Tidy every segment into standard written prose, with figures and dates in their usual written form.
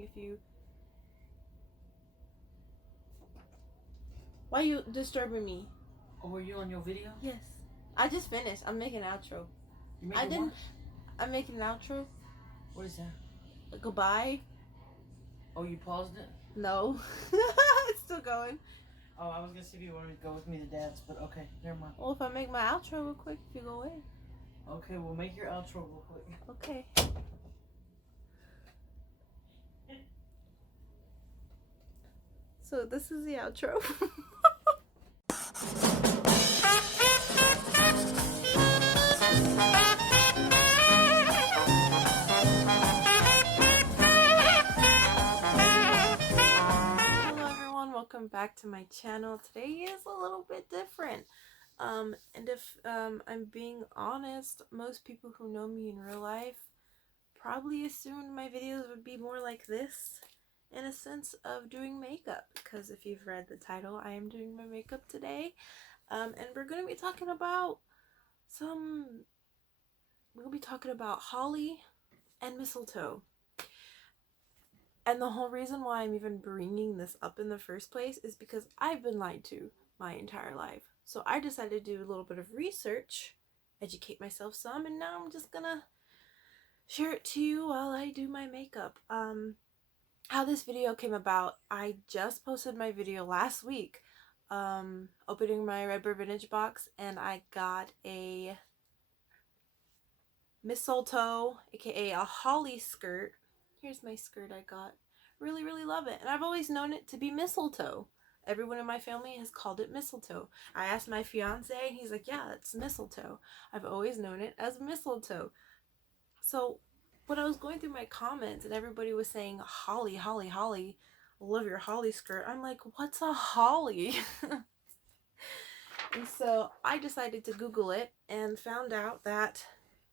seeing if you... Why are you disturbing me? Oh, were you on your video? Yes. I just finished. I'm making an outro. I'm making an outro. What is that? Goodbye. Oh, you paused it? No. It's still going. Oh, I was gonna see if you wanted to go with me to dance, but okay, never mind. Well, if I make my outro real quick, if you go away. Okay, we'll make your outro real quick. Okay. So this is the outro. Welcome back to my channel. Today is a little bit different. And if I'm being honest, most people who know me in real life probably assumed my videos would be more like this, in a sense of doing makeup, because if you've read the title, I am doing my makeup today. And we're going to be talking about holly and mistletoe. And the whole reason why I'm even bringing this up in the first place is because I've been lied to my entire life. So I decided to do a little bit of research, educate myself some, and now I'm just gonna share it to you while I do my makeup. How this video came about, I just posted my video last week, opening my Redbird Vintage box, and I got a mistletoe, aka a holly skirt. Here's my skirt I got. Really, really love it. And I've always known it to be mistletoe. Everyone in my family has called it mistletoe. I asked my fiance and he's like, yeah, it's mistletoe. I've always known it as mistletoe. So when I was going through my comments and everybody was saying, holly, holly, holly, love your holly skirt, I'm like, what's a holly? And so I decided to Google it and found out that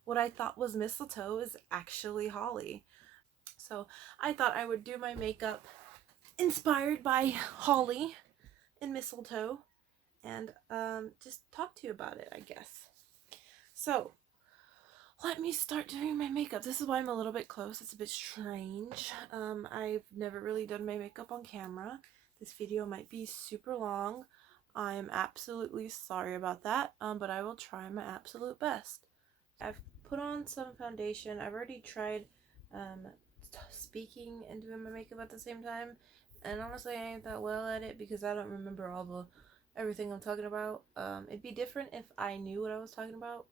what I thought was mistletoe is actually holly. So I thought I would do my makeup inspired by holly and mistletoe and just talk to you about it, I guess. So let me start doing my makeup. This is why I'm a little bit close. It's a bit strange. I've never really done my makeup on camera. This video might be super long. I'm absolutely sorry about that, but I will try my absolute best. I've put on some foundation. I've already tried speaking and doing my makeup at the same time, and honestly I ain't that well at it because I don't remember everything I'm talking about. It'd be different if I knew what I was talking about,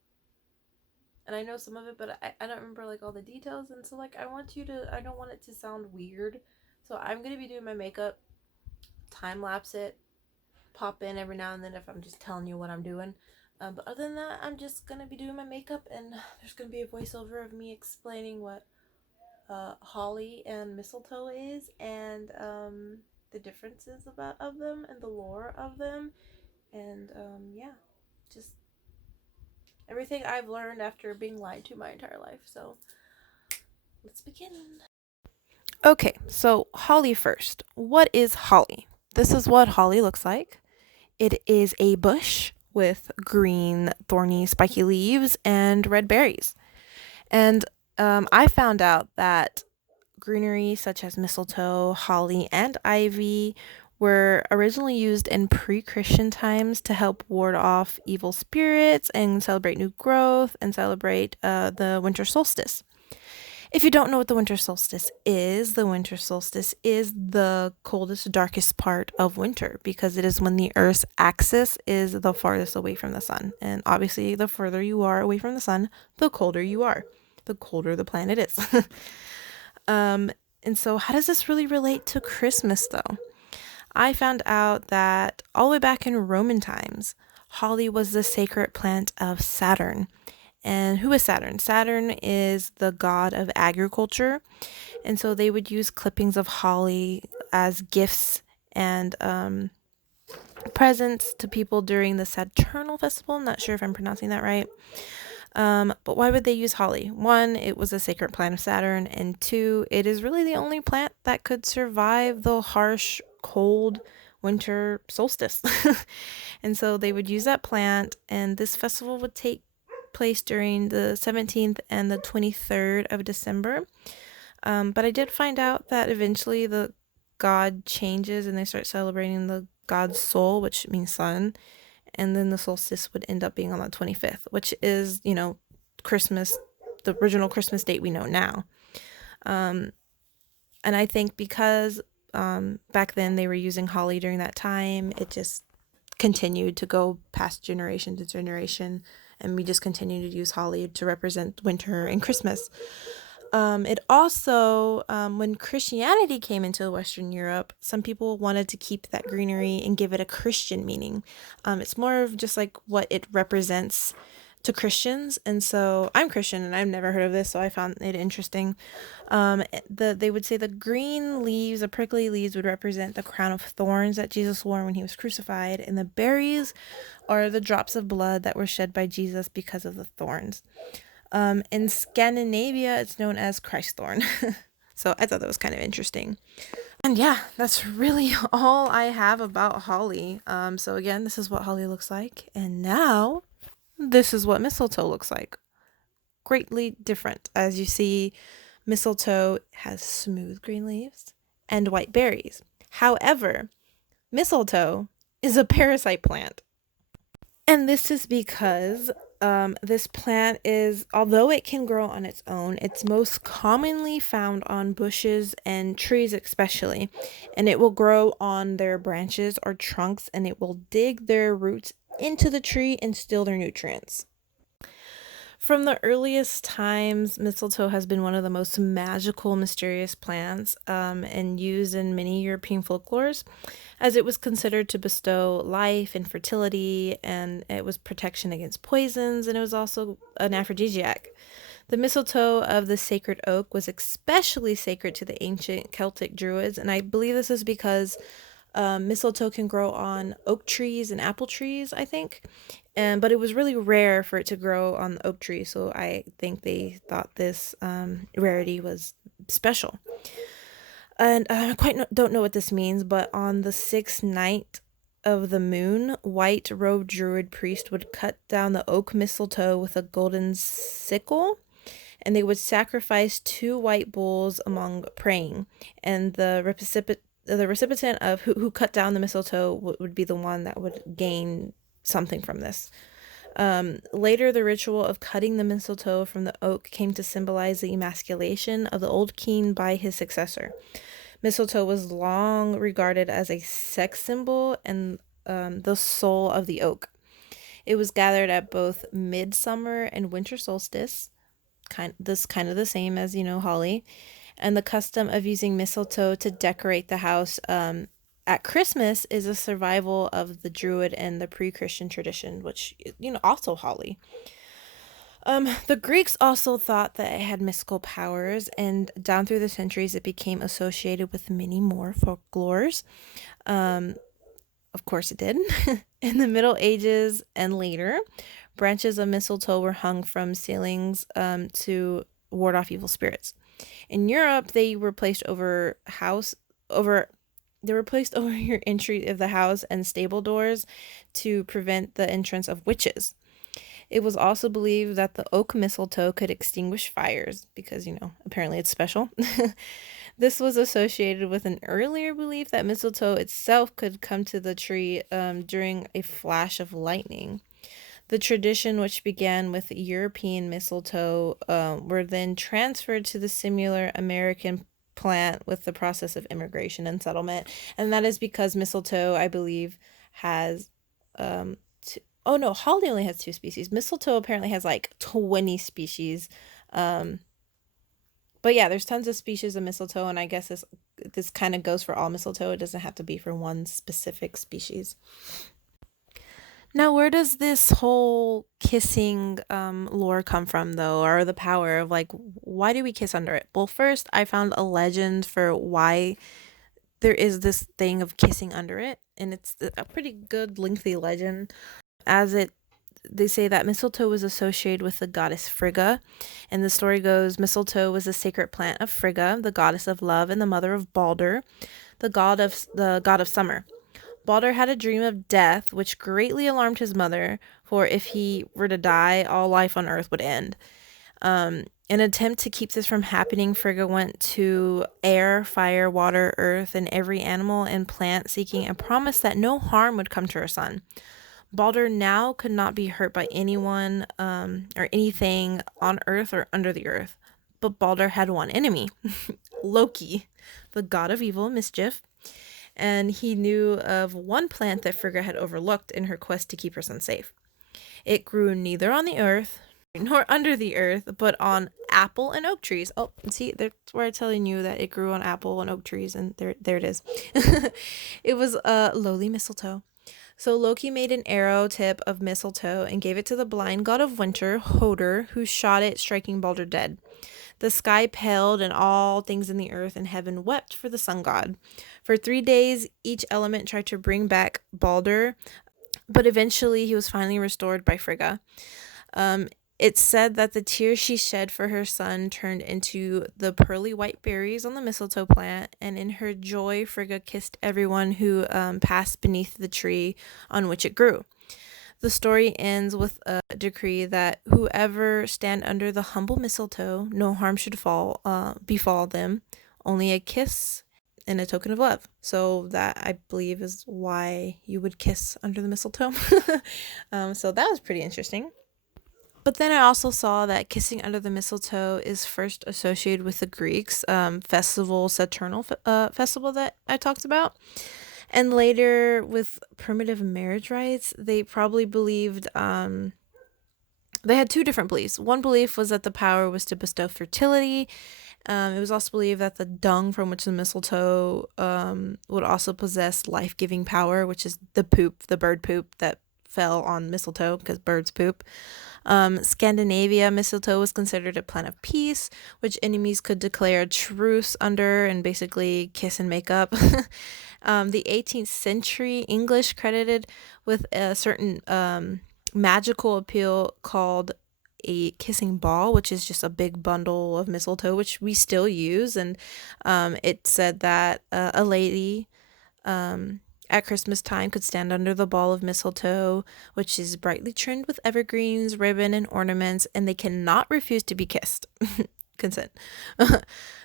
and I know some of it, but I don't remember like all the details, and so like I don't want it to sound weird, so I'm gonna be doing my makeup, time lapse it, pop in every now and then if I'm just telling you what I'm doing. But other than that, I'm just gonna be doing my makeup, and there's gonna be a voiceover of me explaining what holly and mistletoe is, and the differences of them and the lore of them, and yeah, just everything I've learned after being lied to my entire life. So let's begin. Okay, so holly first. What is holly? This is what holly looks like. It is a bush with green, thorny, spiky leaves and red berries. And I found out that greenery such as mistletoe, holly, and ivy were originally used in pre-Christian times to help ward off evil spirits and celebrate new growth and celebrate the winter solstice. If you don't know what the winter solstice is the coldest, darkest part of winter because it is when the Earth's axis is the farthest away from the sun. And obviously, the further you are away from the sun, the colder you are. The colder the planet is. And so how does this really relate to Christmas, though? I found out that all the way back in Roman times, holly was the sacred plant of Saturn. And who is Saturn? Saturn is the god of agriculture. And so they would use clippings of holly as gifts and presents to people during the Saturnal festival. I'm not sure if I'm pronouncing that right. But why would they use holly? One, it was a sacred plant of Saturn. And two, it is really the only plant that could survive the harsh, cold winter solstice. And so they would use that plant, and this festival would take place during the 17th and the 23rd of December. But I did find out that eventually the god changes and they start celebrating the god's soul, which means sun, and then the solstice would end up being on the 25th, which is, Christmas, the original Christmas date we know now. Um, and I think because back then they were using holly during that time, it just continued to go past generation to generation, and we just continue to use holly to represent winter and Christmas. It also, when Christianity came into Western Europe, some people wanted to keep that greenery and give it a Christian meaning. It's more of just like what it represents to Christians. And so I'm Christian and I've never heard of this, so I found it interesting. They would say the green leaves, the prickly leaves, would represent the crown of thorns that Jesus wore when he was crucified, and the berries are the drops of blood that were shed by Jesus because of the thorns. In Scandinavia, it's known as Christthorn. So I thought that was kind of interesting. And yeah, that's really all I have about holly. So again, this is what holly looks like. And now, this is what mistletoe looks like. Greatly different. As you see, mistletoe has smooth green leaves and white berries. However, mistletoe is a parasite plant. And this is because this plant is, although it can grow on its own, it's most commonly found on bushes and trees especially. And it will grow on their branches or trunks, and it will dig their roots into the tree and steal their nutrients. From the earliest times, mistletoe has been one of the most magical, mysterious plants and used in many European folklores, as it was considered to bestow life and fertility, and it was protection against poisons, and it was also an aphrodisiac. The mistletoe of the sacred oak was especially sacred to the ancient Celtic Druids, and I believe this is because mistletoe can grow on oak trees and apple trees, I think. But it was really rare for it to grow on the oak tree, so I think they thought this rarity was special. And I don't know what this means, but on the sixth night of the moon, white robed druid priest would cut down the oak mistletoe with a golden sickle, and they would sacrifice two white bulls among praying, and the recipient of who cut down the mistletoe would be the one that would gain something from this. Later, the ritual of cutting the mistletoe from the oak came to symbolize the emasculation of the old king by his successor. Mistletoe was long regarded as a sex symbol and the soul of the oak. It was gathered at both midsummer and winter solstice, kind of the same as holly, and the custom of using mistletoe to decorate the house at Christmas is a survival of the Druid and the pre-Christian tradition, which also holly. The Greeks also thought that it had mystical powers, and down through the centuries, it became associated with many more folklores. Of course, it did. In the Middle Ages and later, branches of mistletoe were hung from ceilings to ward off evil spirits. In Europe, they were placed over your entry of the house and stable doors to prevent the entrance of witches. It was also believed that the oak mistletoe could extinguish fires because, apparently it's special. This was associated with an earlier belief that mistletoe itself could come to the tree during a flash of lightning. The tradition, which began with European mistletoe, were then transferred to the similar American plant with the process of immigration and settlement. And that is because mistletoe, I believe, has holly only has 2 species. Mistletoe apparently has like 20 species. But yeah, there's tons of species of mistletoe, and I guess this kind of goes for all mistletoe. It doesn't have to be for one specific species. Now, where does this whole kissing lore come from, though, or the power of why do we kiss under it? Well, first, I found a legend for why there is this thing of kissing under it, and it's a pretty good, lengthy legend. They say that mistletoe was associated with the goddess Frigga, and the story goes mistletoe was a sacred plant of Frigga, the goddess of love and the mother of Balder, the god of summer. Balder had a dream of death, which greatly alarmed his mother, for if he were to die, all life on earth would end. In an attempt to keep this from happening, Frigga went to air, fire, water, earth, and every animal and plant, seeking a promise that no harm would come to her son. Balder now could not be hurt by anyone or anything on earth or under the earth. But Balder had one enemy, Loki, the god of evil, mischief, and he knew of one plant that Frigga had overlooked in her quest to keep her son safe. It grew neither on the earth nor under the earth, but on apple and oak trees. Oh, see, that's where I'm telling you that it grew on apple and oak trees, and there it is. It was a lowly mistletoe. So Loki made an arrow tip of mistletoe and gave it to the blind god of winter, Hoder, who shot it, striking Balder dead. The sky paled, and all things in the earth and heaven wept for the sun god. For 3 days, each element tried to bring back Balder, but eventually he was finally restored by Frigga. It's said that the tears she shed for her son turned into the pearly white berries on the mistletoe plant, and in her joy, Frigga kissed everyone who passed beneath the tree on which it grew. The story ends with a decree that whoever stand under the humble mistletoe, no harm should befall them, only a kiss and a token of love. So that, I believe, is why you would kiss under the mistletoe. So that was pretty interesting. But then I also saw that kissing under the mistletoe is first associated with the Greeks' Saturnal festival that I talked about. And later, with primitive marriage rites, they probably believed they had two different beliefs. One belief was that the power was to bestow fertility. It was also believed that the dung from which the mistletoe would also possess life giving power, which is the bird poop that fell on mistletoe because birds poop. Scandinavia, mistletoe was considered a plant of peace, which enemies could declare a truce under and basically kiss and make up. The 18th century English credited with a certain magical appeal called a kissing ball, which is just a big bundle of mistletoe, which we still use. And it said that a lady at Christmas time could stand under the ball of mistletoe, which is brightly trimmed with evergreens, ribbon, and ornaments, and they cannot refuse to be kissed. Consent.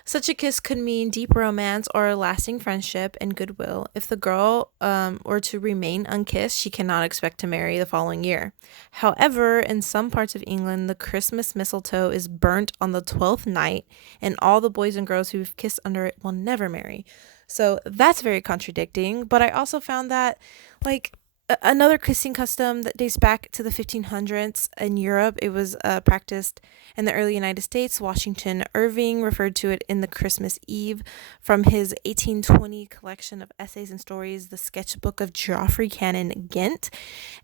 Such a kiss could mean deep romance or a lasting friendship and goodwill. If the girl were to remain unkissed, she cannot expect to marry the following year. However, in some parts of England, the Christmas mistletoe is burnt on the 12th night, and all the boys and girls who've kissed under it will never marry. So that's very contradicting. But I also found that, like, another kissing custom that dates back to the 1500s in Europe. It was practiced in the early United States. Washington Irving referred to it in the Christmas Eve from his 1820 collection of essays and stories, The Sketchbook of Geoffrey Cannon Ghent.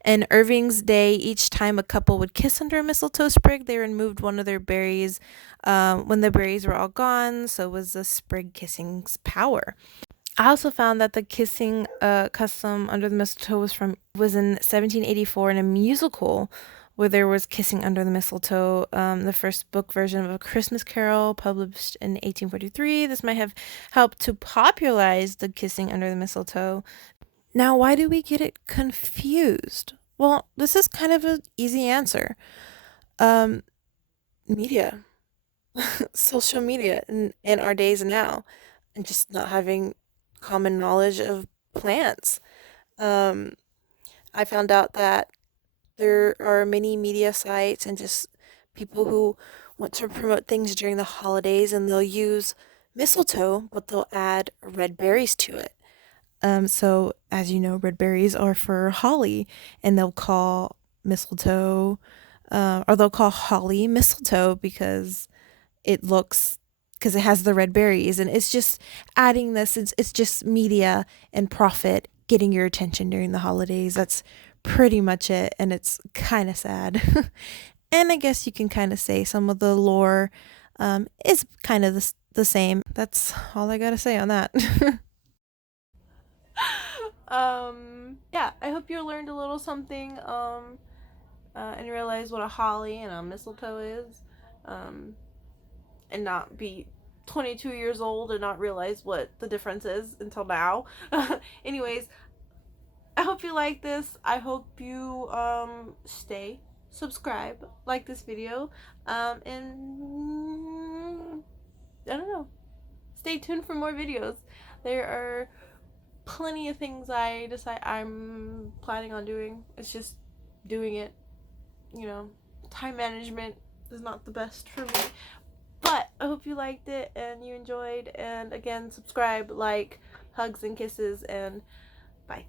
In Irving's day, each time a couple would kiss under a mistletoe sprig, they removed one of their berries when the berries were all gone. So was the sprig kissing's power. I also found that the kissing custom under the mistletoe was in 1784 in a musical where there was kissing under the mistletoe. The first book version of A Christmas Carol, published in 1843. This might have helped to popularize the kissing under the mistletoe. Now, why do we get it confused? Well, this is kind of an easy answer. Media, social media in our days now, and just not having common knowledge of plants. Um, I found out that there are many media sites and just people who want to promote things during the holidays, and they'll use mistletoe, but they'll add red berries to it. So as you know, red berries are for holly, and they'll call mistletoe, or they'll call holly mistletoe because it has the red berries, and it's just adding this. It's just media and profit getting your attention during the holidays. That's pretty much it, and it's kind of sad. And I guess you can kind of say some of the lore is kind of the same. That's all I gotta say on that. Yeah, I hope you learned a little something and realized what a holly and a mistletoe is. And not be 22 years old and not realize what the difference is until now. Anyways, I hope you like this. I hope you stay subscribe, like this video, and I don't know. Stay tuned for more videos. There are plenty of things I'm planning on doing. It's just doing it. Time management is not the best for me. But I hope you liked it and you enjoyed. And again, subscribe, like, hugs and kisses, and bye.